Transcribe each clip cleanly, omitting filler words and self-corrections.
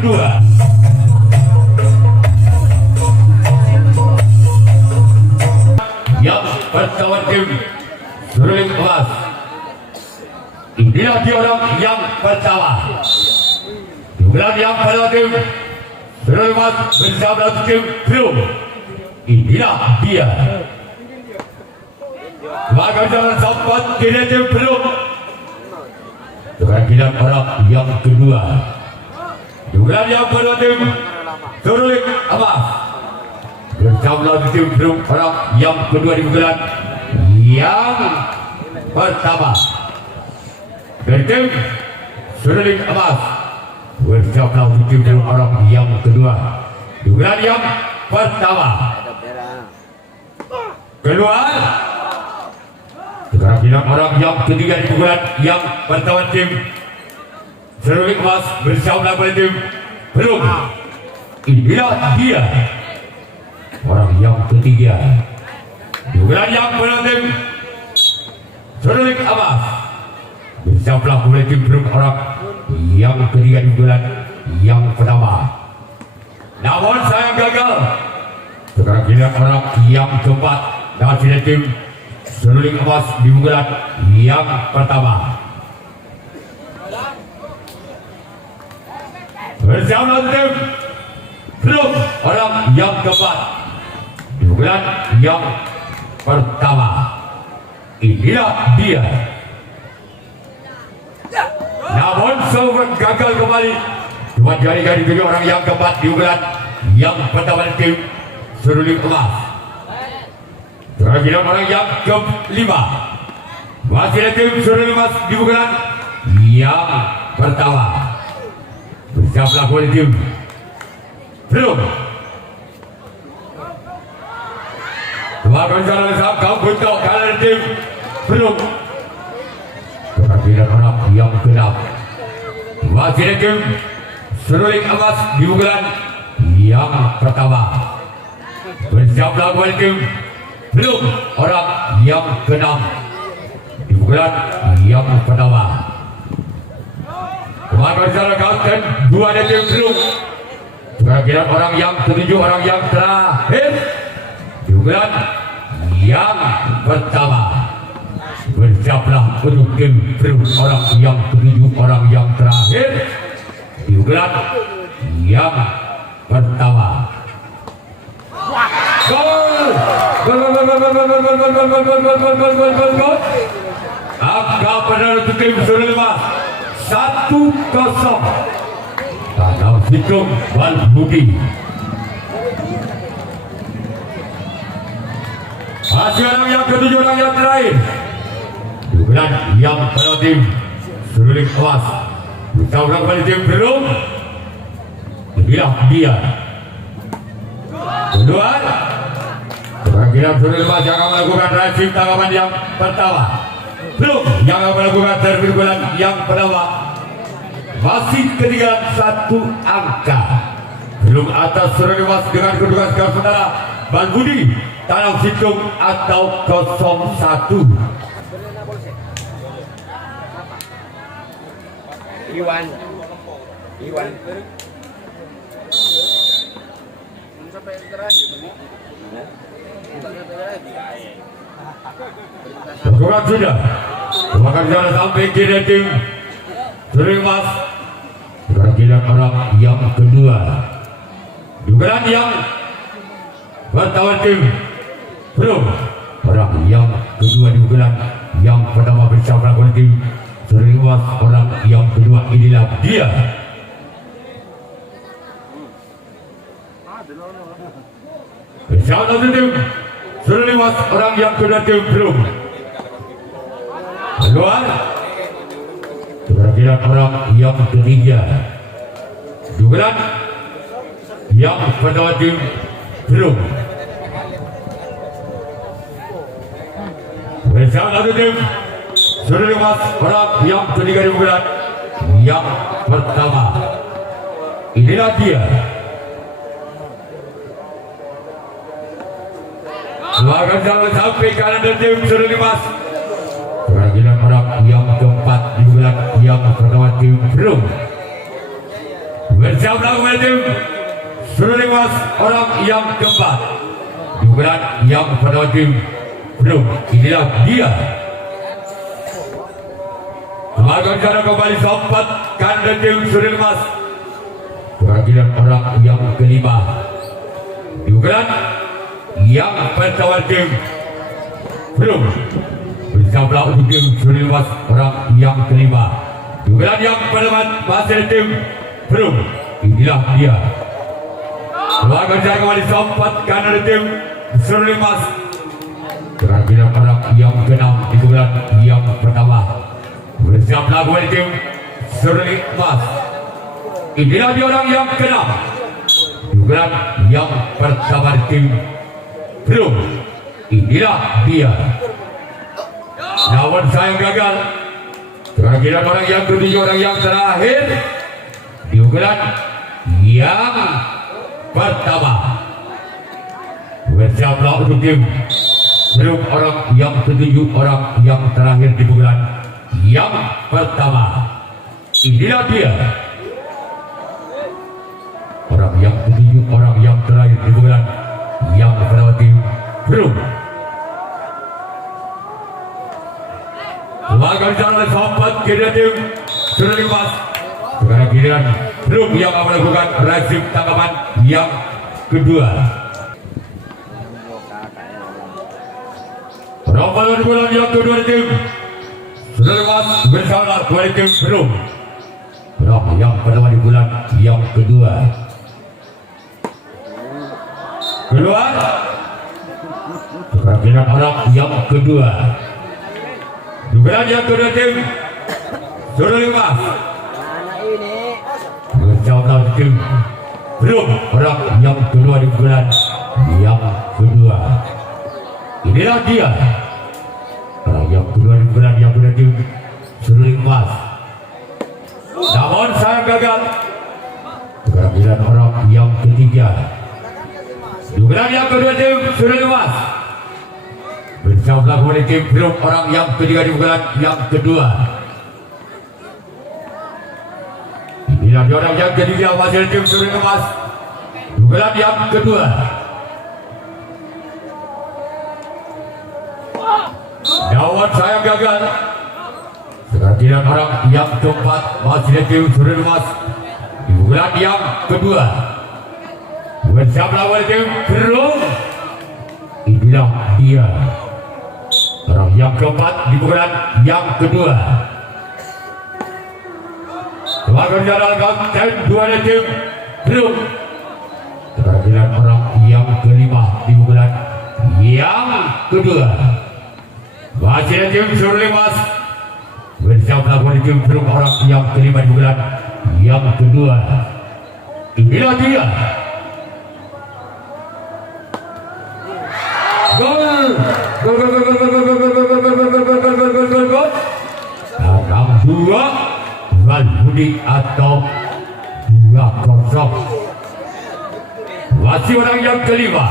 kedua. Yang pertama tim seruling emas. Inilah dia orang yang pertama. Dugaan yang pertama tim seruling emas bersama tim belum. Inilah dia. Maka jangan sempat tidak tim belum. Dugaan orang yang kedua. Dugaan yang pertama tim seruling emas bersama tim belum orang yang kedua di bulan yang pertama. Dan tim seruling emas bersama tim belum orang yang kedua di bulan yang pertama. Keluar. Sekarang orang yang ketiga di bulan yang pertama tim seruling emas bersama tim belum. Inilah dia. Orang yang ketiga bulan yang berlangsung seruling emas bersama tim belum orang yang ketiga di bulan yang pertama. Namun saya gagal. Sekarang giliran orang yang keempat dan tim seruling emas di bulan yang pertama. Bersama tim belum orang yang keempat di bulan yang pertama. Inilah dia. Namun sempat gagal kembali. Dua jari tujuh orang yang keempat di bulan yang pertama tim seruling emas. Terakhir orang yang kelima masih ada tim seruling emas di bulan yang pertama. Bersama oleh tim belum. Melakukan jalan kau bentuk kanan tim belum. Terakhir orang yang keenam masih ada tim seruling emas di bulan yang pertama. Bersama oleh tim belum orang yang keenam di bulan yang pertama. Melakukan jalan kapten dua ada tim belum. Terakhir orang yang ketujuh orang yang terakhir di bulan yang pertama. Bersiaplah untuk tim belum orang yang ketujuh orang yang terakhir di bulan yang pertama. Gol! Gol! Angka pada untuk tim seruling emas 1-0. Tanam hitung Bal Budi. Masih orang yang ketujuh orang yang terakhir di bulan yang pada tim seruling emas bersama kembali tim belum. Inilah dia. Kedua kira seruling emas yang akan melakukan racing tanggapan yang pertama belum. Yang akan melakukan terpilih bulan yang pertama masih ketinggalan satu angka. Belum atas seruling emas dengan kedudukan skor sementara Bal Budi Tanam Situng atau 0-1. Iwan. Kurang sudah. Maka jalan sampai kira tim seruling emas. Sekarang giliran orang yang kedua. Dugaan yang bertawan tim belum. Orang yang kedua di bulan yang pertama bersama dengan tim seruling emas. Orang yang kedua inilah dia. Bersama dengan tim seruling emas orang yang kedua tim belum. Keluar. Kira-kira orang yang ketiga dugaan yang pertama tim belum. Bersama satu tim seruling emas orang yang ketiga di bulan yang pertama. Inilah dia. Semangat jalan sampai kanan dan tim seruling emas. Kerajinan orang yang keempat di bulan yang pertama tim belum. bersama kembali tim Seruling Mas orang yang keempat. Dugaan yang pada tim belum. Inilah dia. Semangat cara kembali sempat kandang tim Seruling Mas. Kerajinan orang yang kelima. Dugaan yang pertama tim belum. Bersama untuk tim Seruling Mas orang yang kelima. Dugaan yang pertama masih tim belum. Inilah dia. Semangat cara kembali sempat kandang tim Seruling Mas. Kerajinan orang yang keenam di bulan yang pertama. Bersama kembali tim Seruling Mas. Inilah dia orang yang keenam. Dugaan yang pertama tim belum. Inilah dia. Namun saya gagal. Kerajinan orang yang ketujuh, orang yang terakhir. Dugaan yang pertama. Bersama untuk tim belum orang yang ketujuh, orang yang terakhir di bulan yang pertama. Inilah dia. Orang yang ketujuh, orang yang terakhir di bulan yang pertama tim belum. Semangat jalan sempat kira tim Seruling Mas. Sekarang giliran belum yang akan melakukan rezim tangkapan yang kedua. Nomor di bulan yang kedua tim Seruling Mas bersama dua tim belum. Yang pertama di bulan yang kedua. Keluar. Kerajinan orang yang kedua. Dugaan yang kedua tim Seruling Mas. Bersama tim belum orang yang kedua di bulan yang kedua. Inilah dia. Orang yang kedua di bulan yang kedua tim Seruling Mas. Namun saya gagal. Kerajinan orang yang ketiga. Dugaan yang kedua tim Seruling Mas. Bersama kembali tim belum orang yang ketiga di bulan yang kedua. Inilah dia orang yang ketiga masih tim Seruling Mas. Dugaan yang kedua. Namun saya gagal. Kerajinan orang yang keempat masih tim Seruling Mas. Di bulan yang kedua. Bersama kembali tim belum. Inilah dia. Orang yang keempat di bulan yang kedua. Semangat jalan kapten dua tim belum. Kerajinan orang yang kelima di bulan yang kedua. Masih tim Seruling Mas. Bersama kembali tim belum orang yang kelima di bulan yang kedua. Inilah dia. Gol. Gol. Dua Budi atau 2-0. Masih orang yang kelima.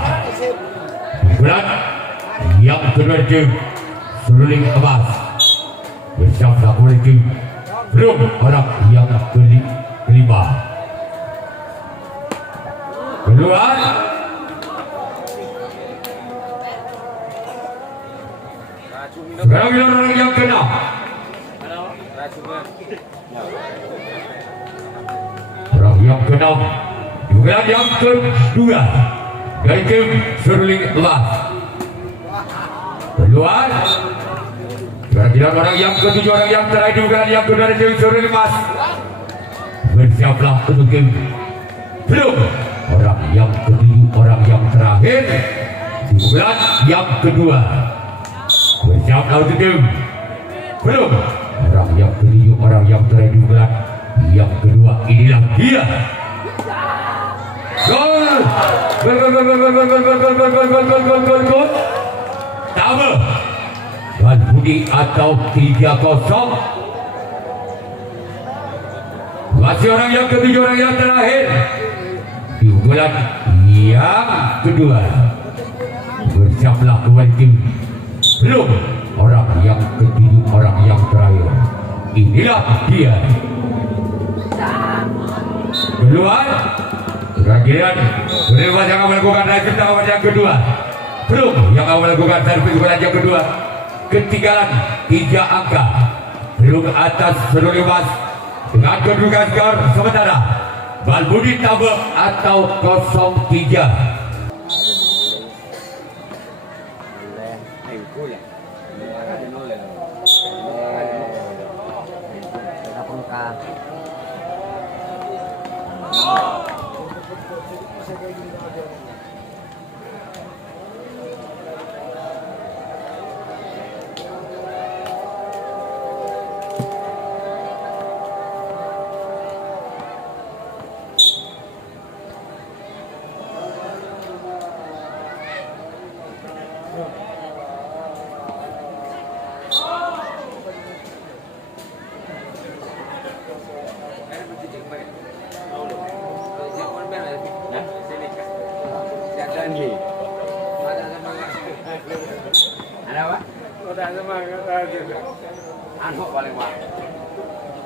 Bulan yang kedua tim Seruling Mas. Bersama kembali tim belum orang yang kelima. Keluar. Sekarang kita orang yang keenam. Orang yang keenam. Bukan yang kedua dari tim Seruling Mas. Keluar. Sekarang kita orang yang ketujuh, orang yang terakhir bukan yang kedua dari tim Seruling Mas. Bersiaplah untuk tim belum orang yang ketujuh, orang yang terakhir di bulan yang kedua. Bersiaplah untuk tim belum orang yang ketujuh, orang yang terakhir di bulan yang kedua. Inilah dia. Gol. Gol. Tambah Tuan Budi atau 3-0. Masih orang yang ketujuh, orang yang terakhir di bulan yang kedua. Bersamalah kembali tim belum orang yang ketujuh, orang yang terakhir. Inilah dia. keluar. Kemudian Berlepas yang akan melakukan drive tawaran yang kedua. Belum yang akan melakukan servis bola yang kedua. Ketinggalan 3 angka. Belum atas Berlepas dengan kedudukan skor sementara Balbudi Tabe atau 0-3. Ada apa? Udah semangat aja. Anu paling wah.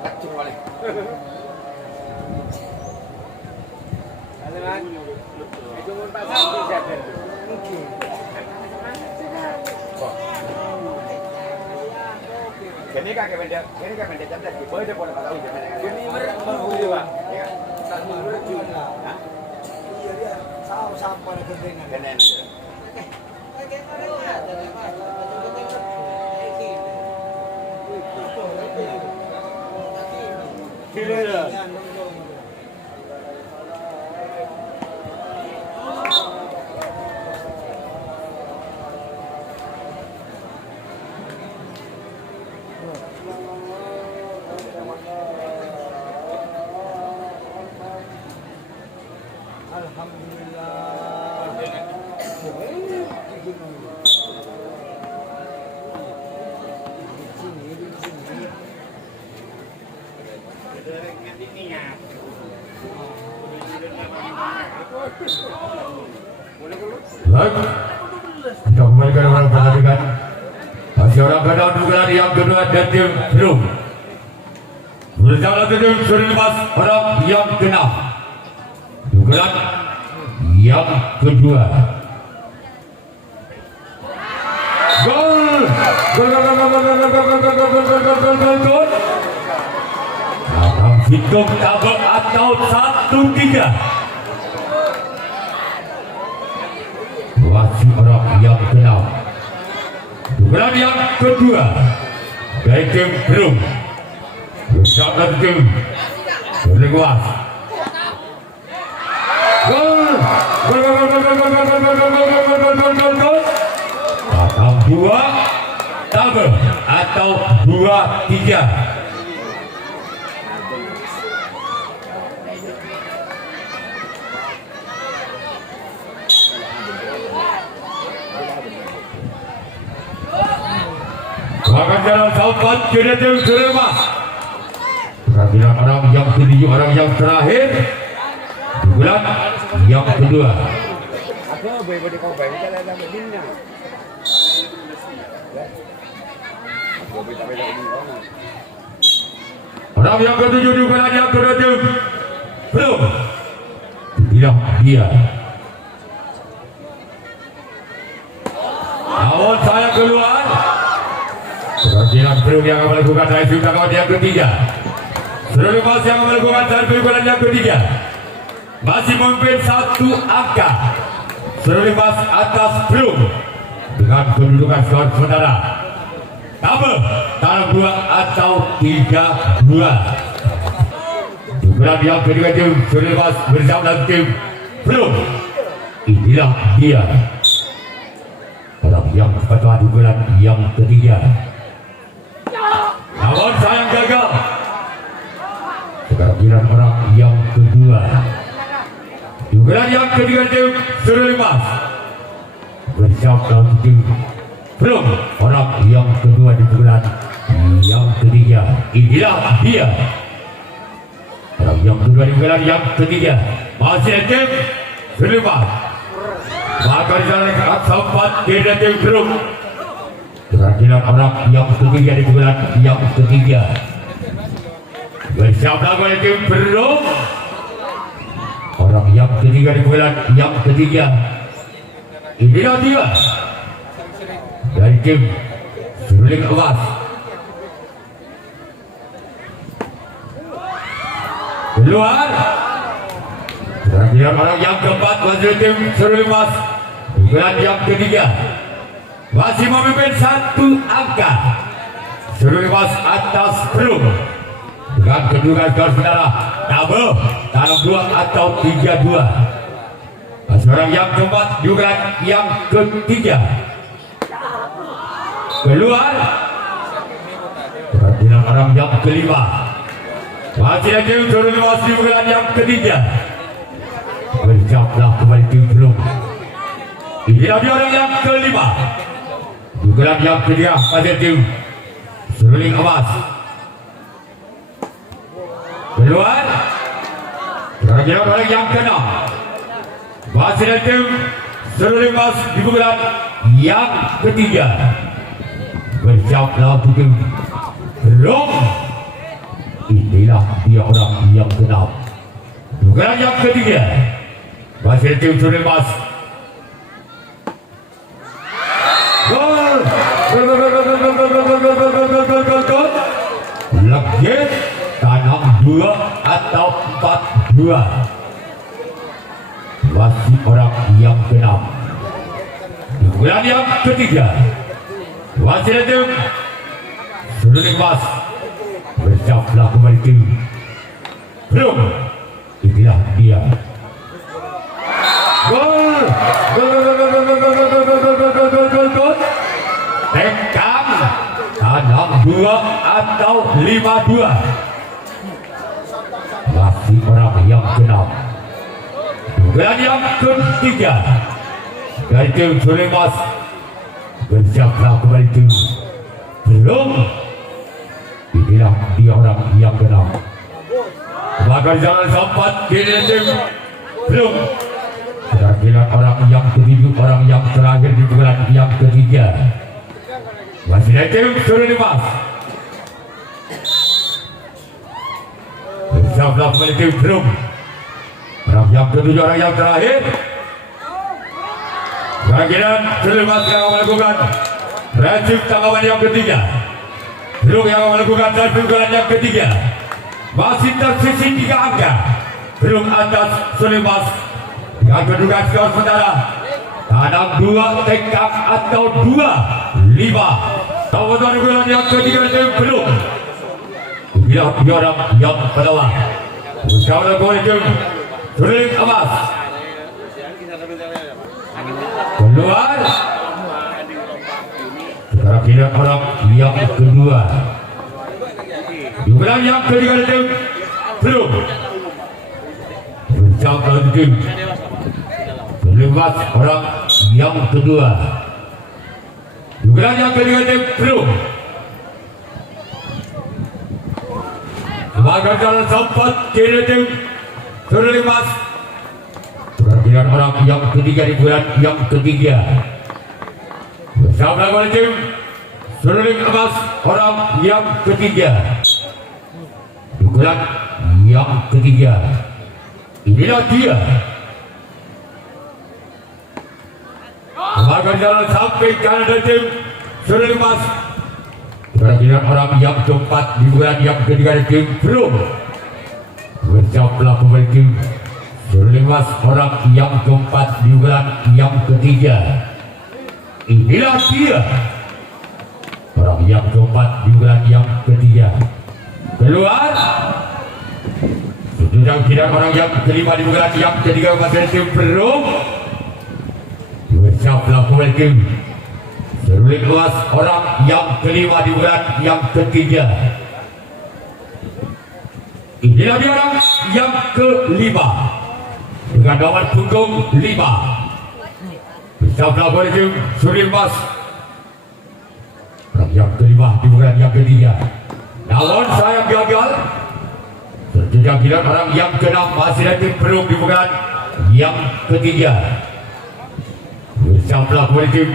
Kacung paling. Ada kan? Itu mun pasang bisa kan. Mungkin. Kini kakek benda cerdas di boleh boleh tahu je. Ini baru juga. Ya. Tak baru juga. Hah? Iya dia sampai ke dengan. Kenen. Kira. Baik, kita kembalikan orang pertandingan. Masih orang kedua dugaan yang kedua dan tim belum. Berjalan tim sudah lepas orang yang keenam. Dugaan yang kedua. Gol! Gol! Akan hitung tabel atau 1-3. Masih orang yang kenal. Dugaan yang kedua dari tim belum. Bersama tim berlepas. Gol! Gol! Atau 2 tabel atau 2-3. Akan jalan sahabat kira tim Jerman. Perhatian orang yang ketujuh, orang yang terakhir. Bulan yang kedua. Aku boleh kau baik kita dah berdina. Orang yang ketujuh di bulan yang kedua tim belum. Bilang dia. Awal saya keluar. Perhatian belum yang melakukan drive belakang yang ketiga. Berlepas yang melakukan drive bulan yang ketiga. Masih memimpin 1 angka. Berlepas atas belum dengan kedudukan skor sementara. Tabel taraf 2 atau 3-2. Dugaan yang kedua tim berlepas bersama tim belum. Inilah dia. Orang yang pertama di bulan yang ketiga. Namun sayang gagal. Sekarang bilang orang yang kedua. Di bulan yang ketiga tim sudah lepas. Bersama tim belum. Orang yang kedua di bulan yang ketiga. Inilah dia. Orang yang kedua di bulan yang ketiga. Masih tim sudah lepas. Maka di sana sempat tidak tim belum. Kerajinan orang yang ketiga di bulan yang ketiga. Bersama oleh tim belum. Orang yang ketiga di bulan yang ketiga. Inilah dia dari tim Seruling Emas. Keluar. Terakhir orang yang keempat masih tim Seruling Emas. Bulan yang ketiga masih memimpin 1 angka. Seruling Emas atas Pelung dengan kedudukan skor saudara double tanam 2 atau 3-2. Orang yang keempat juga yang ketiga keluar. Perhatian orang yang kelima masih ada tim Seruling Emas di bulan yang ketiga. Berjablah kembali tim Pelung. Inilah dia orang yang kelima di bulan yang ketiga masih tim Seruling Emas. Keluar. Perhatian orang yang keenam masih ada tim Seruling Emas di bulan yang ketiga. Bersiaplah tim Pelung. Inilah dia orang yang keenam di bulan yang ketiga masih ada tim Seruling Emas. Gol. Legit tanam 2 atau 4-2. Masih orang yang keenam di bulan yang ketiga masih ada tim Seruling Emas. Bersiaplah kembali tim Pelung. Inilah dia. Gol. Tekam tanam 2 atau 5-2. Masih orang yang keenam bulan yang ketiga dari tim Seruling Emas. Bersiaplah kembali tim Pelung. Inilah dia orang yang keenam. Bahkan jangan sempat kini tim Pelung. Terakhir orang yang ketujuh, orang yang terakhir di bulan yang ketiga masih ada tim Seruling Emas. Bersiaplah kembali tim Pelung. Orang yang ketujuh, orang yang terakhir. Kira-kira Seruling Emas yang melakukan racik tanggapan yang ketiga. Pelung yang melakukan racik bulan yang ketiga. Masih tersisi 3 angka. Pelung atas Seruling Emas dengan kedudukan skor sementara tanam 2 tekam atau 2-5. Tahun bulan yang ketiga tim Pelung. Inilah dia orang yang pertama. Bersama tim Seruling Emas. Keluar. Terakhir orang yang kedua di bulan yang ketiga tim Pelung. Bersama tim Seruling Emas orang yang kedua di bulan yang ketiga tim Pelung. Sebagai jalan sempat kiri tim Seruling Emas. Perhatian orang yang ketiga di bulan yang ketiga. Bersama dengan tim Seruling Emas orang yang ketiga di bulan yang ketiga. Inilah dia. Sebagai jalan sampai kanan dari tim Seruling Emas. Perhatian orang yang keempat di bulan yang ketiga di tim Pelung. Bersama kembali tim Seruling Emas orang yang keempat di bulan yang ketiga. Inilah dia orang yang keempat di bulan yang ketiga. Keluar. Sudah tidak orang yang kelima di bulan yang ketiga masih tim Pelung. Bersama kembali tim Seruling Emas orang yang kelima di bulan yang ketiga. Inilah dia orang yang kelima dengan nomor punggung 5. Bersama kembali tim Seruling Emas orang yang kelima di bulan yang ketiga. Namun sayang gagal. Sejak giliran orang yang keenam masih ada tim Pelung di bulan yang ketiga. Bersama kembali tim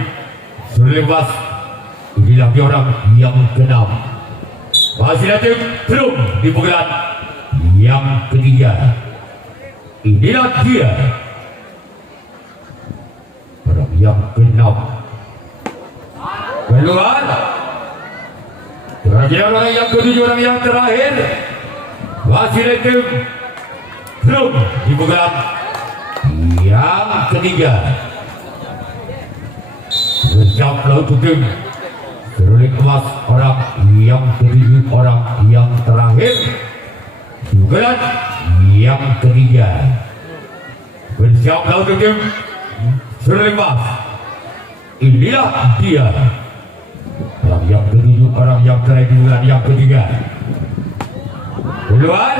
Seruling Emas. Inilah dia orang yang keenam masih ada tim Pelung di bulan yang ketiga. Inilah dia orang yang ke-6 keluar. Orang yang ke-7, orang yang terakhir masih tim belum dibuka. Yang ketiga bersiap laut tim seruling emas orang yang ke-7, orang yang terakhir bukan yang ketiga bersiap laut tim seruling emas. Inilah dia orang yang ke-7, orang yang terakhir bukan yang ketiga keluar.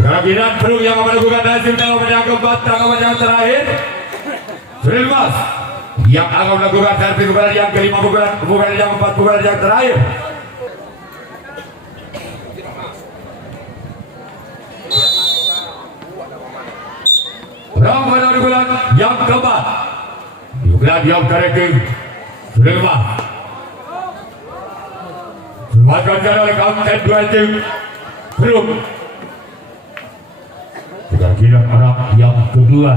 Kerajinan perung yang melakukan nasib tanggapan yang keempat, tanggapan yang terakhir sudah lepas. Yang akan melakukan servis pukulan yang kelima, pukulan yang keempat, pukulan yang terakhir. Perang pada pukulan yang keempat, pukulan yang terakhir sudah lepas. Selamatkan oleh kapten dua tim perung. Kerajinan orang yang kedua,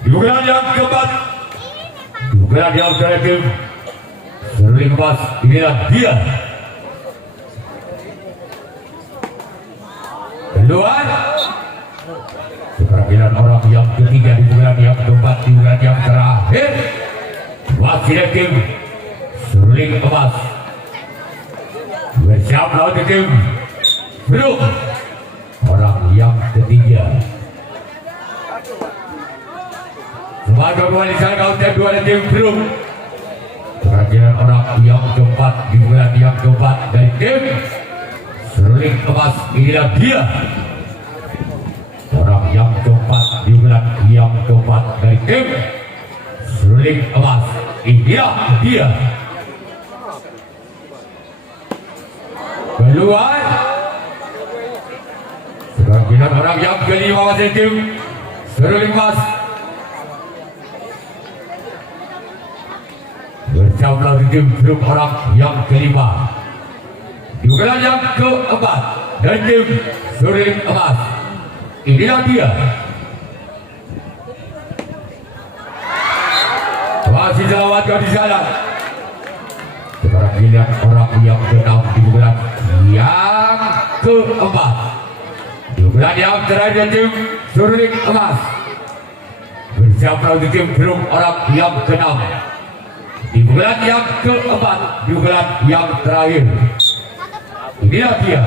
pukulan yang keempat, pukulan yang terakhir seruling emas. Inilah dia keluar. Kerajinan orang yang ketiga, pukulan yang keempat, pukulan yang terakhir masih tim seruling emas. Bersiap lawan tim belum orang yang ketiga. Sebagai kembali saya kaunter dua tim belum. Kerajinan orang yang keempat di bulan yang keempat dari tim seruling emas. Inilah dia orang yang keempat di bulan yang keempat dari tim seruling emas. Inilah dia keluar. Kerajinan orang yang kelima masih tim seruling emas. Berjauhlah di tim grup orang yang kelima. Pukulan yang keempat dan tim seruling emas. Inilah dia. Masih selamatkan di sana. Sekarang lihat orang yang ke-6 di pukulan yang keempat. Pukulan yang terakhir tim seruling emas. Bersiaplah di tim grup orang yang ke-6. Di bulan yang keempat, di bulan yang terakhir. Inilah dia.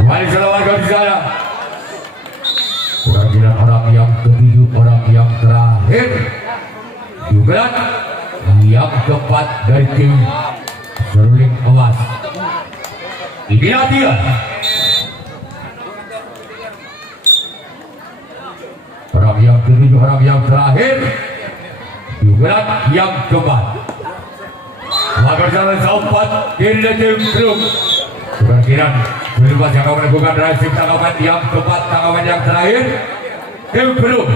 Kembali selamatkan di sana. Kerajinan orang yang ke-7, orang yang terakhir. Di bulan yang keempat dari tim seruling emas. Inilah dia. Orang yang ke-7, orang yang terakhir di bulan yang keempat. Maka jalan sempat kiri dan tim belum. Kemungkinan berubah yang akan melakukan rasib tanggapan yang keempat, tanggapan yang terakhir tim belum.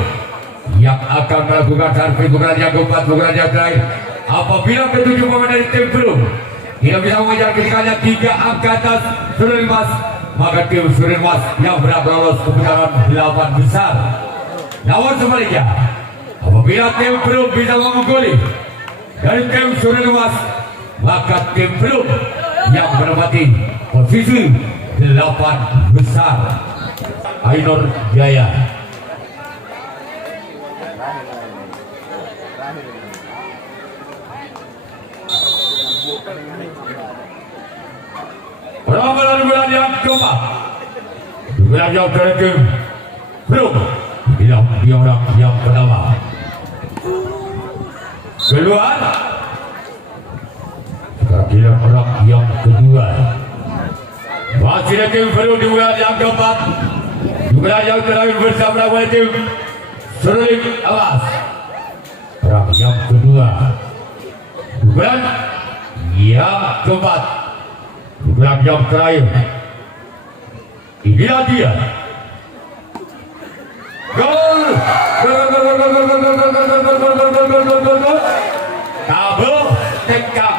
Yang akan melakukan servis pukulan yang keempat, pukulan yang terakhir. Apabila ke-7 pemain dari tim belum tidak bisa mengejar ketikanya 3 angka atas seruling emas, maka tim seruling emas yang berhak lolos ke putaran 8 besar. Namun sebaliknya, apabila tim belum bisa memukuli dari tim seruling emas, maka tim belum yang menempati posisi 8 besar. Ainur Jaya. Perang bulan yang keempat, bulan yang terakhir belum. Inilah dia orang yang pertama keluar. Kerajinan orang yang kedua masih ada tim baru di bulan yang keempat, di bulan yang terakhir bersama dengan tim seruling emas. Orang yang kedua di bulan yang keempat, di bulan yang terakhir. Inilah dia. Gol! Kabel tekap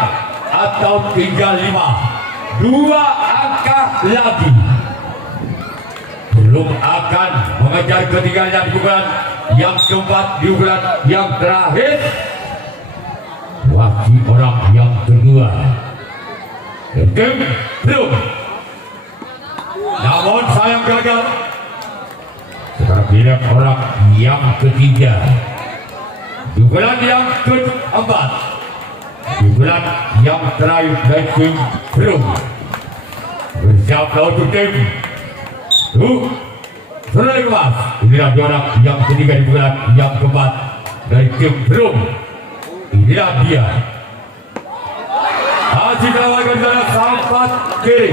tahun tinggal 5, 2 angka lagi. Belum akan mengejar ketiganya di pukulan yang keempat, di pukulan yang terakhir. Wajib orang yang kedua. Tim belum. Namun sayang gagal. Sekarang bilang orang yang ketiga. Di bulan yang keempat, di bulan yang terakhir dari tim belum. Bersiaplah untuk tim sudah kemas. Inilah orang yang ketiga di bulan yang keempat dari tim belum. Inilah dia. Haji Kalawakan sana sampat kiri.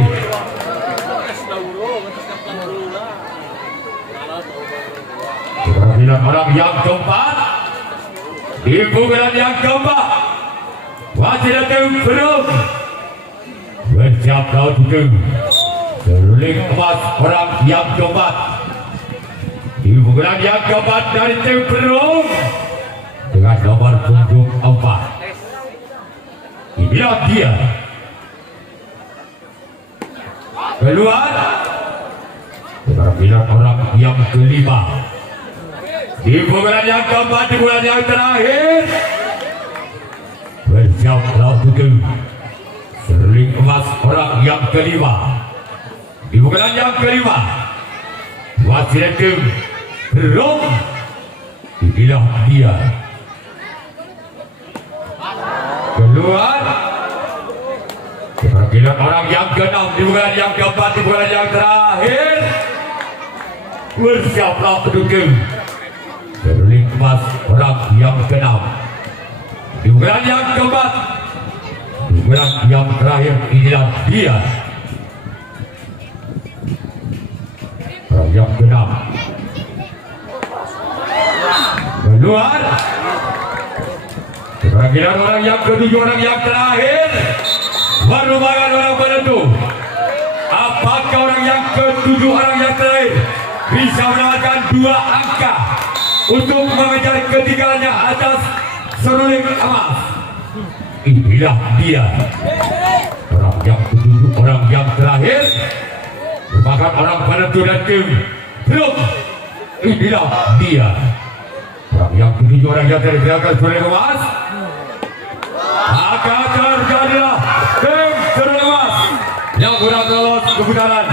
Kemudian orang yang keempat di pukulan yang keempat. Wajib datang belum. Bersiap laut itu. Seruling emas orang yang keempat. Di pukulan yang keempat dari tim belum. Dengan nomor punggung 4. Inilah dia. Keluar. Kemudian orang yang kelima. Di bulan yang keempat, di bulan yang terakhir. Bersiap laut itu. Seruling emas orang yang kelima. Di bulan yang kelima. Wasit tim belum. Inilah dia. Keluar. Kemudian orang yang keenam, di bulan yang keempat, di bulan yang terakhir. Bersiaplah pendukung. Seruling emas orang yang keenam. Di bulan yang keempat, di bulan yang terakhir. Inilah dia. Orang yang keenam. Keluar. Kemudian orang yang ketujuh, orang yang terakhir. Merupakan orang penentu. Apakah orang yang ketujuh, orang yang terakhir bisa mendapatkan 2 angka untuk mengejar ketiganya atas seruling emas? Inilah dia. Orang yang ketujuh, orang yang terakhir merupakan orang penentu dan tim belum. Inilah dia. Orang yang ketujuh, orang yang terakhir seruling emas. Maka terjadilah tim seruling emas yang berada lolos ke putaran